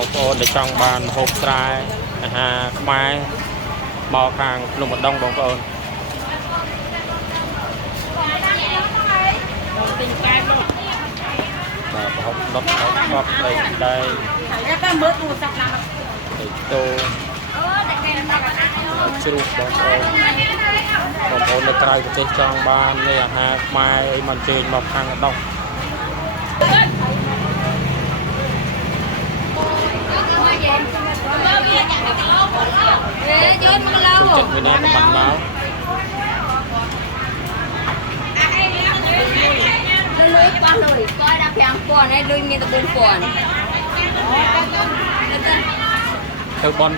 បងប្អូនដែលចង់បានហូបស្រែអាហារខ្មែរមកខាងភ្នំឧដុង្គបងប្អូនបាទប្រហុកដុតកប់ដីដែរតែមើលទូរស័ព្ទណាទៅតូជ្រូកបងប្អូននៅក្រៅប្រទេសចង់បាននៃអាហារខ្មែរអីមកជើញមកខាងឧដុង្គជួយចិត្តមួយណាក៏បានមកលុយបោះលុយក៏ដល់5000ហើយលុយមានតែ4000ទៅបន